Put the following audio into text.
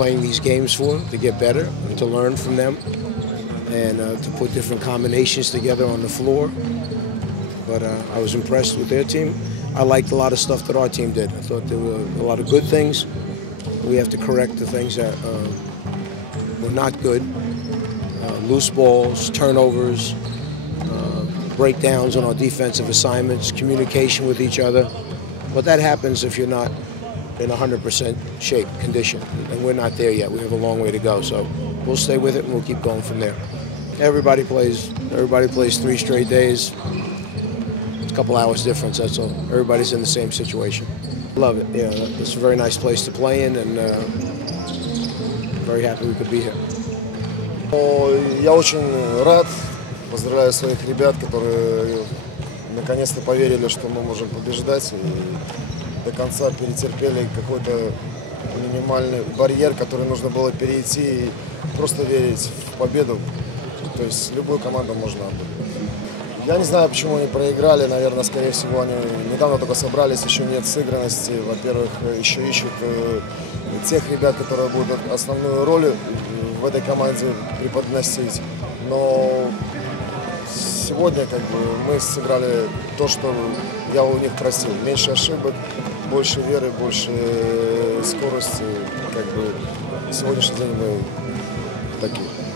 playing these games for, to get better and to learn from them and uh, to put different combinations together on the floor. But uh, I was impressed with their team. I liked a lot of stuff that our team did. I thought there were a lot of good things. We have to correct the things that uh, were not good. Uh, loose balls, turnovers, uh, breakdowns on our defensive assignments, communication with each other. But that happens if you're not in 100% shape, condition. And we're not there yet. We have a long way to go. So we'll stay with it and we'll keep going from there. Everybody plays. Everybody plays three straight days. It's a couple hours difference. That's all. Everybody's in the same situation. Love it. Yeah, it's a very nice place to play in, and uh, very happy we could be here. Но Я очень рад, поздравляю своих ребят, которые наконец-то поверили, что мы можем побеждать и До конца перетерпели какой-то минимальный барьер, который нужно было перейти и просто верить в победу. То есть любую команду можно обыграть. Я не знаю, почему они проиграли. Наверное, скорее всего, они недавно только собрались, еще нет сыгранности. Во-первых, еще ищут э, тех ребят, которые будут основную роль в этой команде преподносить. Но сегодня как бы мы сыграли то, что я у них просил. Меньше ошибок, больше веры, больше э, скорости. Как бы сегодняшний день мы такие.